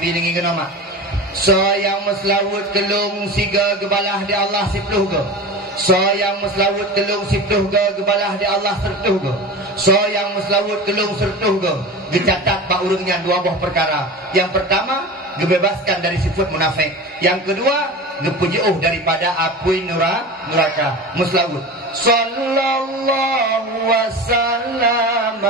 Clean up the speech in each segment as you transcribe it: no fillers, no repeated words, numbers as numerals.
Bilingi ke nama so yang meselawut kelung siga gebalah di Allah sipluh ke so yang meselawut kelung sipluh ke gebalah di Allah sertuh ke so yang meselawut kelung sertuh ke gecatat pak urungnya dua buah perkara. Yang pertama gebebaskan dari sifat munafik, yang kedua gepujuh daripada api neraka. Meselawut sallallahu wasallam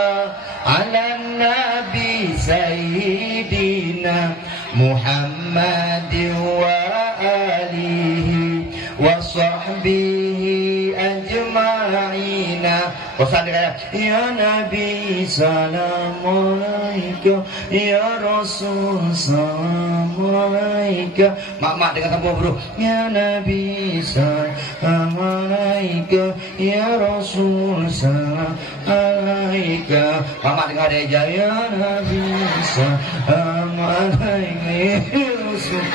ala nabi sayyidina Muhammadin wa alihi wa sahbihi ajma'ina. Ya Nabi salam alaika, ya Rasul salam alaika. Mak dengan kamu bro. Ya Nabi salam alaika, ya Rasul salam alaika. Mak dengan aja. Ya Nabi salam alaika, ya Rasul.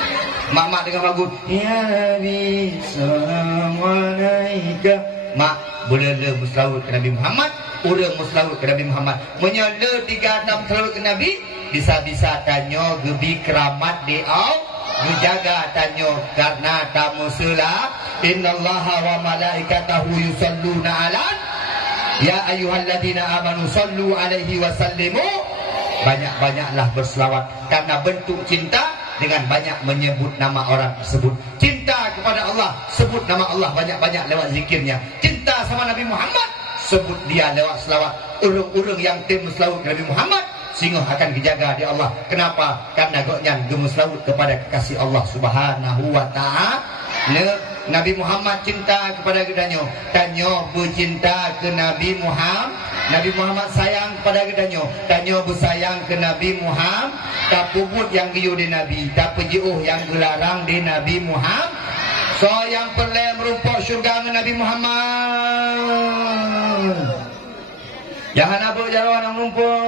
Mak dengan bagus. Ya Nabi salam alaika. Mak boleh le muslawut ke Nabi Muhammad, urang muslawut ke Nabi Muhammad. Menyala 36 selawut ke Nabi, bisa-bisa tanyo gebi keramat di au, menjaga tanyo karena tamu sela. Innallaha wa malaikatahu yusalluna ala ya ayyuhalladzina amanu sallu alaihi wa sallimu. Banyak-banyaklah berselawat karena bentuk cinta dengan banyak menyebut nama orang tersebut. Cinta kepada Allah, sebut nama Allah banyak-banyak lewat zikirnya. Cinta sama Nabi Muhammad, sebut dia lewat selawat. Urung-urung yang tim selawat ke Nabi Muhammad, sehingga akan dijaga di Allah. Kenapa? Karena goknya gemuslawut kepada kekasih Allah Subhanahu wa ta'ala. Nabi Muhammad cinta kepada gedanyo, tanyo bercinta ke Nabi Muhammad. Nabi Muhammad sayang kepada gedanyo, tanyo bersayang ke Nabi Muhammad. Tak pubut yang giyu di Nabi, tak pejuh yang gelarang di Nabi Muhammad. So yang perlu merumpok syurga dengan Nabi Muhammad. Jangan apa jalan yang merumpok.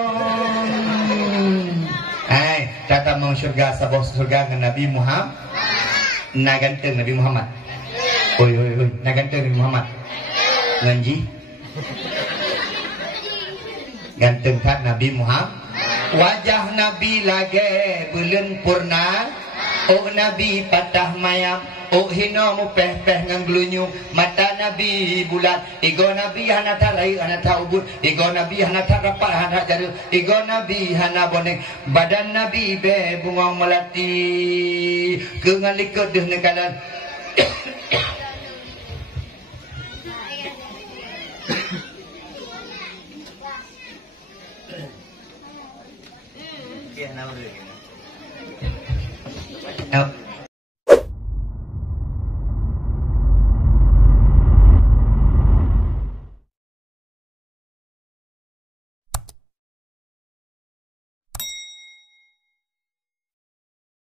Datang mau syurga sabah syurga dengan Nabi Muhammad. Nak ganteng Nabi Muhammad. Oi, nak ganteng Nabi Muhammad. Nganji. Ganteng kat Nabi Muhammad. Wajah Nabi lagi bulan purna. Oh Nabi patah mayam. Oh hina mu peh-peh ngan glunyu. Mata Nabi bulat. Igo Nabi hana tarai hana taubut. Igo Nabi hana tarapat hana jaru. Igo Nabi hana boneng. Badan Nabi be bungang melati. Kengalikut deh nekalan.